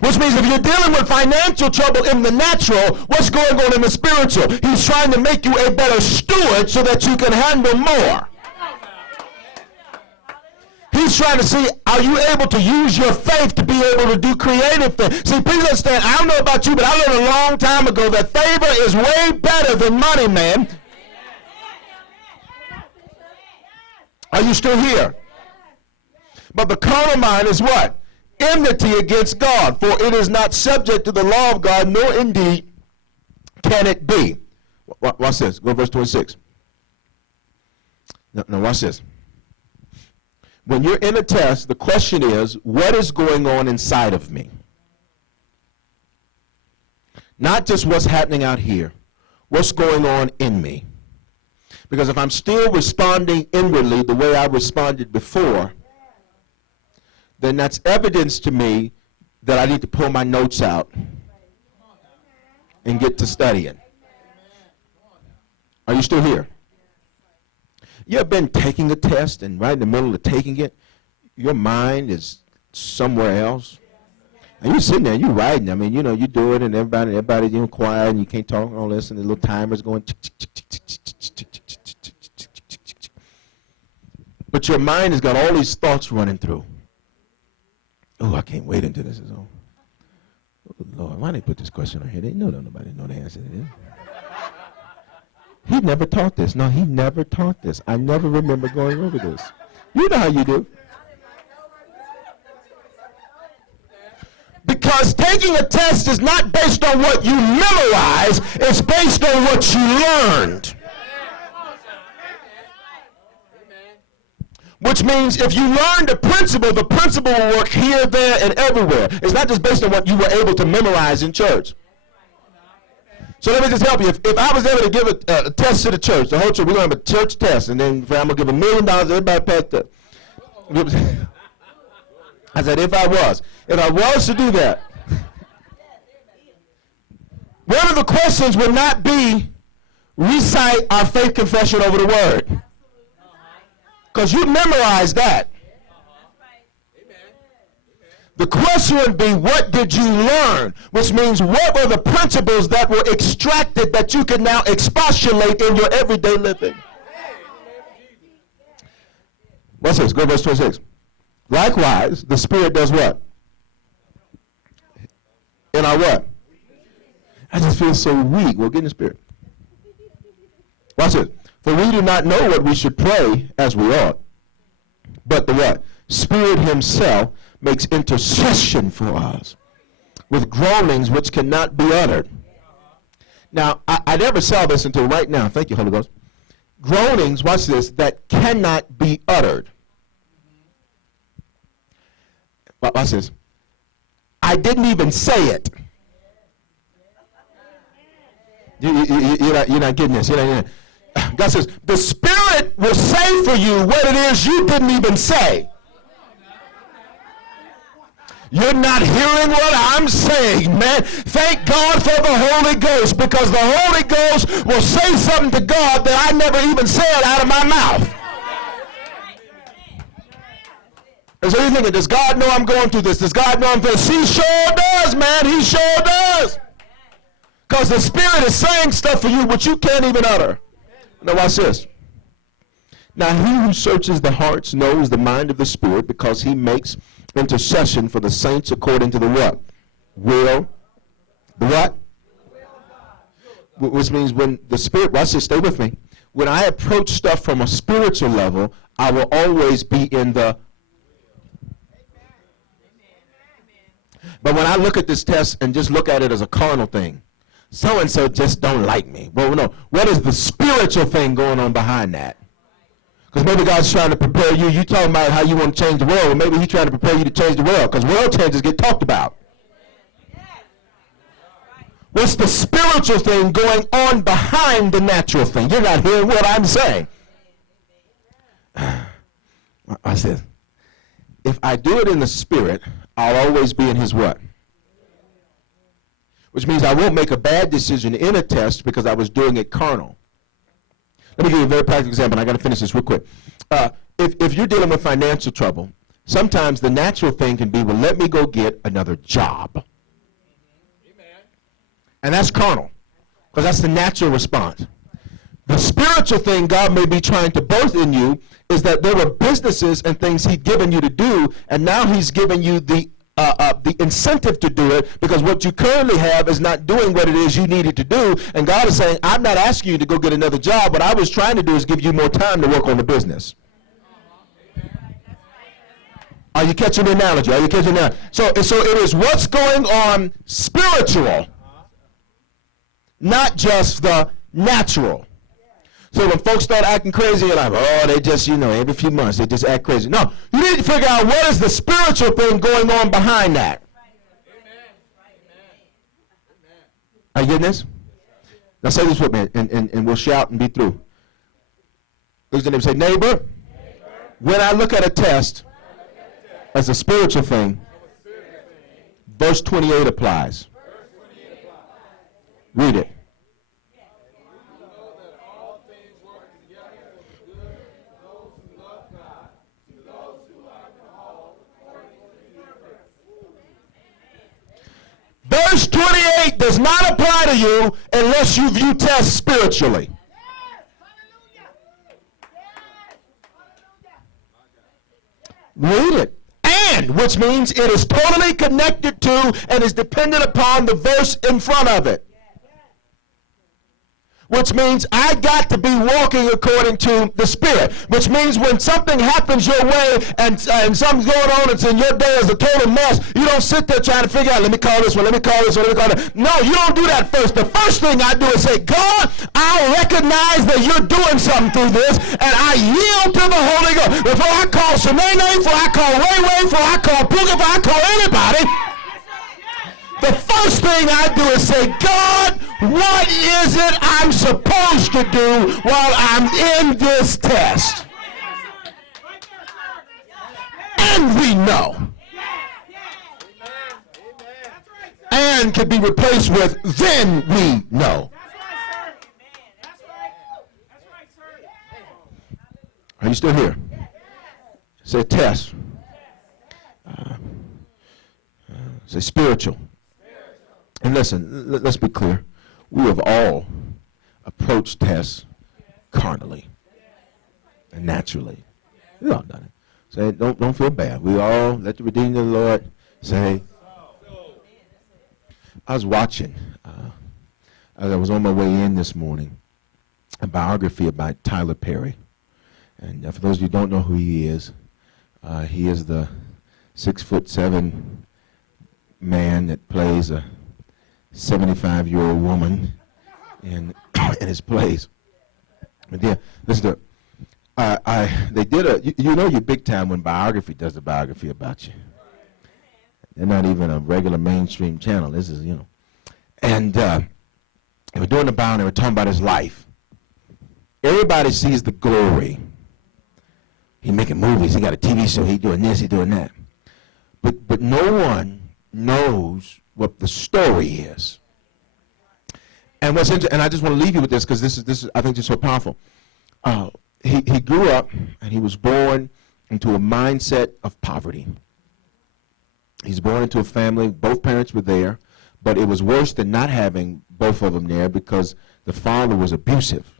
Which means if you're dealing with financial trouble in the natural, what's going on in the spiritual? He's trying to make you a better steward so that you can handle more. He's trying to see, are you able to use your faith to be able to do creative things? See, please understand, I don't know about you, but I learned a long time ago that favor is way better than money, man. Are you still here? But the carnal mind is what? Enmity against God, for it is not subject to the law of God, nor indeed can it be. Watch this. Go to verse 26. No, watch this. When you're in a test, the question is, what is going on inside of me? Not just what's happening out here. What's going on in me? Because if I'm still responding inwardly the way I responded before, then that's evidence to me that I need to pull my notes out and get to studying. Are you still here? You ever been taking a test and right in the middle of taking it, your mind is somewhere else? And you're sitting there, you're writing. I mean, you know, you do it and everybody's quiet and you can't talk and all this and the little timer's going. But your mind has got all these thoughts running through. Oh, I can't wait until this is over. Oh, Lord, why they put this question on here? They know nobody know the answer to this. He never taught this. No, he never taught this. I never remember going over this. You know how you do. taking a test is not based on what you memorize, it's based on what you learned. Which means if you learn the principle will work here, there, and everywhere. It's not just based on what you were able to memorize in church. So let me just help you. If I was able to give a test to the church, the whole church, we're going to have a church test, and then I'm going to give $1 million, everybody packed up. I said, if I was to do that, one of the questions would not be recite our faith confession over the word. Because you memorized that. The question would be, what did you learn? Which means, what were the principles that were extracted that you can now expostulate in your everyday living? What's this? Go to verse 26. Likewise, the Spirit does what? In our what? I just feel so weak. Well, get in the Spirit. Watch this. For we do not know what we should pray as we ought. But the what? Spirit himself makes intercession for us with groanings which cannot be uttered. Now, I never saw this until right now. Thank you, Holy Ghost. Groanings, watch this, that cannot be uttered. Watch this. I didn't even say it. You're not getting this. God says, the Spirit will say for you what it is you didn't even say. You're not hearing what I'm saying, man. Thank God for the Holy Ghost, because the Holy Ghost will say something to God that I never even said out of my mouth. And so you're thinking, does God know I'm going through this? Does God know I'm doing this? He sure does, man. He sure does. Because the Spirit is saying stuff for you which you can't even utter. Now watch this. Now he who searches the hearts knows the mind of the Spirit, because he makes intercession for the saints according to the what? Will. The what? Which means when the Spirit, watch this, stay with me. When I approach stuff from a spiritual level, I will always be in the. But when I look at this test and just look at it as a carnal thing, so-and-so just don't like me. Well, no. What is the spiritual thing going on behind that? Because maybe God's trying to prepare you. You talking about how you want to change the world. Well, maybe he's trying to prepare you to change the world, because world changes get talked about. What's the spiritual thing going on behind the natural thing? You're not hearing what I'm saying. I said, if I do it in the Spirit, I'll always be in his what? Which means I won't make a bad decision in a test because I was doing it carnal. Let me give you a very practical example, and I got to finish this real quick. If you're dealing with financial trouble, sometimes the natural thing can be, well, let me go get another job. Amen. And that's carnal, because that's the natural response. The spiritual thing God may be trying to birth in you is that there were businesses and things he'd given you to do, and now he's giving you the incentive to do it, because what you currently have is not doing what it is you needed to do. And God is saying, I'm not asking you to go get another job. What I was trying to do is give you more time to work on the business. Are you catching the analogy? Are you catching that? So it is what's going on spiritual, not just the natural. So when folks start acting crazy, you're like, oh, they just, every few months, they just act crazy. No, you need to figure out what is the spiritual thing going on behind that. Are you getting this? Now say this with me, and we'll shout and be through. Look at your neighbor, say, neighbor, when I look at a test as a spiritual thing, verse 28 applies. Read it. Verse 28 does not apply to you unless you view tests spiritually. Read it. And, which means it is totally connected to and is dependent upon the verse in front of it. which means I got to be walking according to the Spirit, which means when something happens your way and something's going on and in your day is a total mess, you don't sit there trying to figure out, let me call this one, let me call this one, let me call that. No, you don't do that first. The first thing I do is say, God, I recognize that you're doing something through this, and I yield to the Holy Ghost. Before I call Shemaine, before I call Ray, before I call Booger, before I call anybody, the first thing I do is say, God, what is it I'm supposed to do while I'm in this test? And we know. And can be replaced with, then we know. Are you still here? Say test. Say spiritual. And listen, let's be clear. We have all approached tests carnally and naturally. We've all done it. Say, don't feel bad. We all let the redeemed of the Lord say. I was watching, as I was on my way in this morning, a biography about Tyler Perry. And for those of you who don't know who he is the 6'7" man that plays a 75-year-old woman in his plays. But yeah, listen to they did you know you're big time when biography does a biography about you. They're not even a regular mainstream channel. This is, And they were doing the bio and they were talking about his life. Everybody sees the glory. He's making movies, he got a TV show, he's doing this, he's doing that. But no one knows what the story is. And what's interesting, and I just want to leave you with this because this is I think, just so powerful. He grew up and he was born into a mindset of poverty. He's born into a family, both parents were there, but it was worse than not having both of them there because the father was abusive.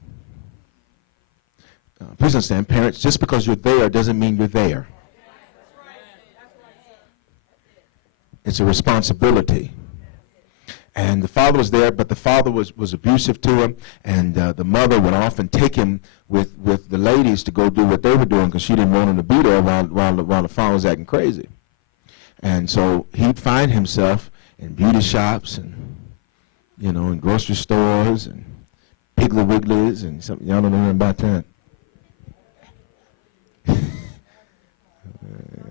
Please understand, parents, just because you're there doesn't mean you're there. It's a responsibility. And the father was there, but the father was abusive to him, and the mother would often take him with the ladies to go do what they were doing because she didn't want him to be there while the father was acting crazy. And so he'd find himself in beauty shops and, in grocery stores and Piggly Wigglies and something. Y'all don't know nothing about that.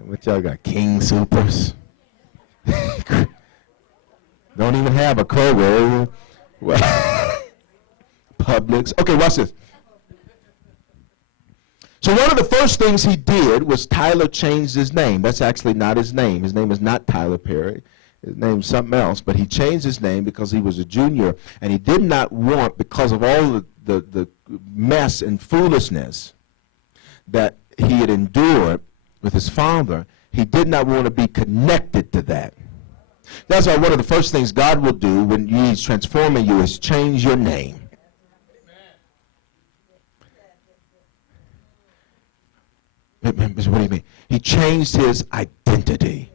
What y'all got? King Supers? Don't even have a Kroger. Publix. Okay, watch this. So one of the first things he did was Tyler changed his name. That's actually not his name. His name is not Tyler Perry. His name's something else. But he changed his name because he was a junior, and he did not want, because of all the mess and foolishness that he had endured with his father, he did not want to be connected to that. That's why one of the first things God will do when he's transforming you is change your name. What do you mean? He changed his identity.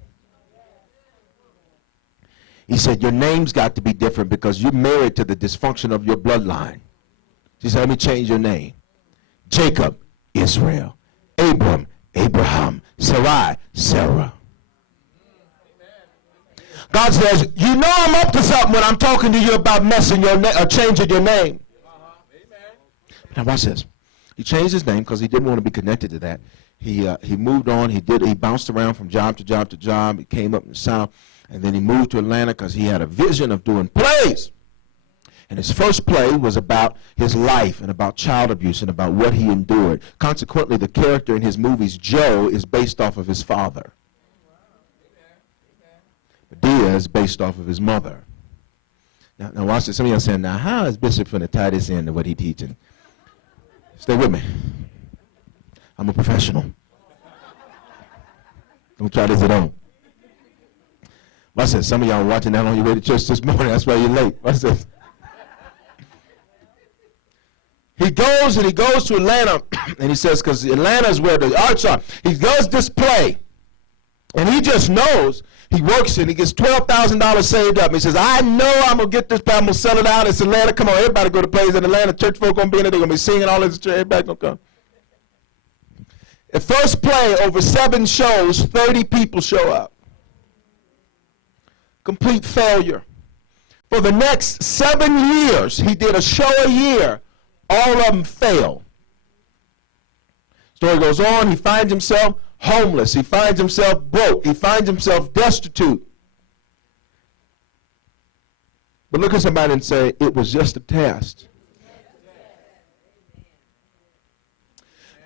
He said, your name's got to be different because you're married to the dysfunction of your bloodline. He said, let me change your name. Jacob, Israel. Abram, Abraham. Sarai, Sarah. God says, you know I'm up to something when I'm talking to you about messing your name or changing your name. Now watch this. He changed his name because he didn't want to be connected to that. He moved on. He bounced around from job to job to job. He came up in the South, and then he moved to Atlanta because he had a vision of doing plays. And his first play was about his life and about child abuse and about what he endured. Consequently, the character in his movies, Joe, is based off of his father. Medea is based off of his mother. Now watch this. Some of you are saying, now how is Bishop going to tie this into what he's teaching? Stay with me. I'm a professional. Don't try this at home. Watch this. Some of y'all are watching that on your way to church this morning. That's why you're late. Watch this. He goes to Atlanta, and he says, because Atlanta is where the arts are. He does this play. And he just knows. He works and he gets $12,000 saved up. He says, I know I'm going to get this, I'm going to sell it out. It's Atlanta. Come on, everybody go to plays in Atlanta. Church folk going to be in it. They're going to be singing all this. Everybody going to come. At first play, over 7 shows, 30 people show up. Complete failure. For the next 7 years, he did a show a year. All of them fail. Story goes on. He finds himself homeless. He finds himself broke. He finds himself destitute. But look at somebody and say, it was just a test.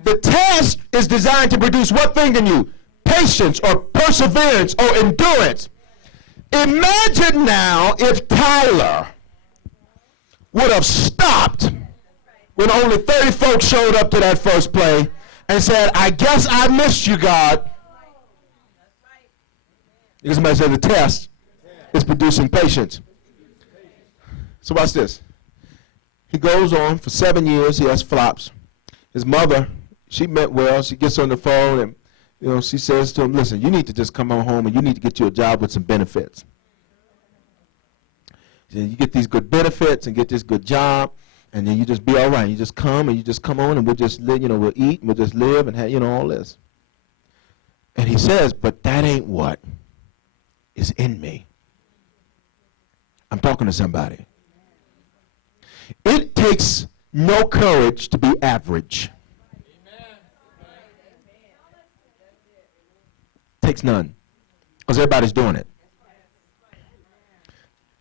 The test is designed to produce what thing in you? Patience or perseverance or endurance. Imagine now if Tyler would have stopped when only 30 folks showed up to that first play and said, I guess I missed you, God. Because somebody said the test is producing patience. So watch this. He goes on for 7 years. He has flops. His mother, she meant well. She gets on the phone and she says to him, listen, you need to just come on home and you need to get you a job with some benefits. You get these good benefits and get this good job, and then you just be all right. You just come and you just come on and we'll just live, we'll eat and we'll just live and have, all this. And he says, but that ain't what is in me. I'm talking to somebody. It takes no courage to be average. Takes none. Because everybody's doing it.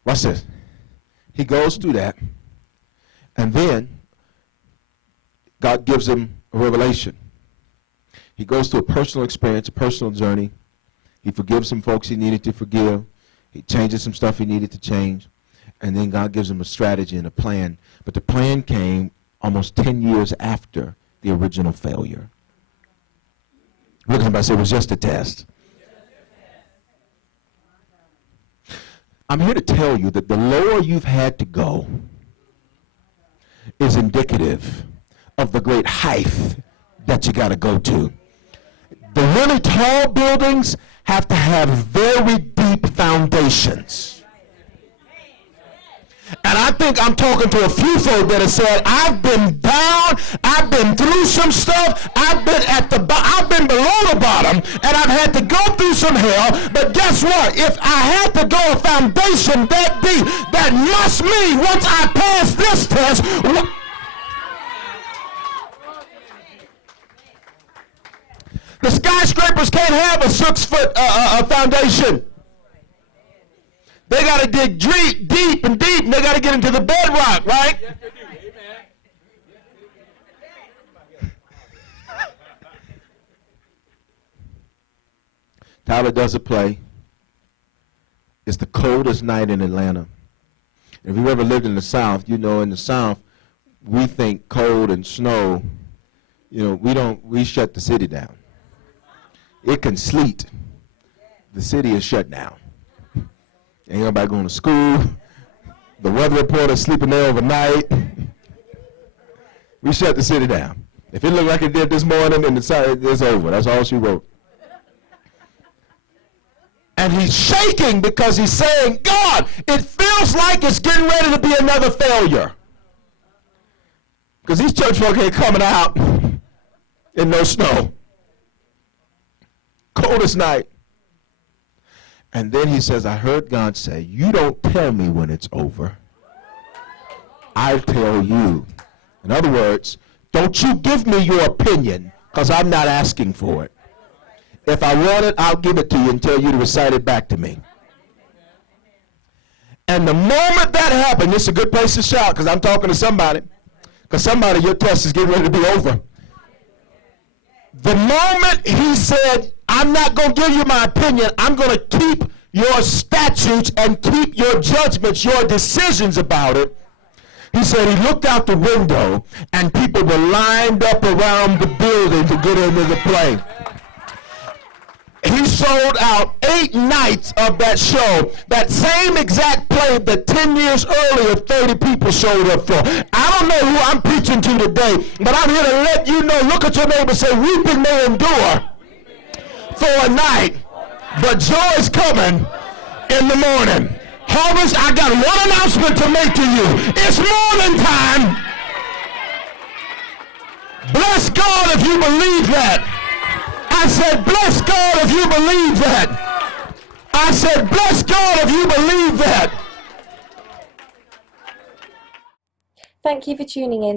Watch this. He goes through that. And then God gives him a revelation. He goes through a personal experience, a personal journey. He forgives some folks he needed to forgive. He changes some stuff he needed to change. And then God gives him a strategy and a plan. But the plan came almost 10 years after the original failure. Look at somebody and say, it was just a test. I'm here to tell you that the lower you've had to go is indicative of the great height that you got to go to. The really tall buildings have to have very deep foundations. And I think I'm talking to a few folk that have said, I've been down, I've been through some stuff, I've been below the bottom, and I've had to go through some hell, but guess what? If I had to go a foundation that deep, that must mean once I pass this test, the skyscrapers can't have a 6-foot foundation. They got to dig deep, and they got to get into the bedrock, right? Yes, they do. Amen. Tyler does a play. It's the coldest night in Atlanta. If you've ever lived in the South, in the South, we think cold and snow, we shut the city down. It can sleet. The city is shut down. Ain't nobody going to school. The weather reporter sleeping there overnight. We shut the city down. If it looked like it did this morning, then it's over. That's all she wrote. And he's shaking because he's saying, God, it feels like it's getting ready to be another failure. Because these church folk ain't coming out in no snow. Coldest night. And then he says, I heard God say, you don't tell me when it's over. I tell you. In other words, don't you give me your opinion, because I'm not asking for it. If I want it, I'll give it to you and tell you to recite it back to me. And the moment that happened, this is a good place to shout, because I'm talking to somebody. Because somebody, your test is getting ready to be over. The moment he said, I'm not going to give you my opinion, I'm going to keep your statutes and keep your judgments, your decisions about it. He said he looked out the window and people were lined up around the building to get into the play. He sold out 8 nights of that show. That same exact play that 10 years earlier 30 people showed up for. I don't know who I'm preaching to today, but I'm here to let you know, look at your neighbor and say, weeping may endure for a night, but joy is coming in the morning. Harvest, I got one announcement to make to you. It's morning time. Bless God if you believe that. I said, bless God if you believe that. I said, bless God if you believe that. Thank you for tuning in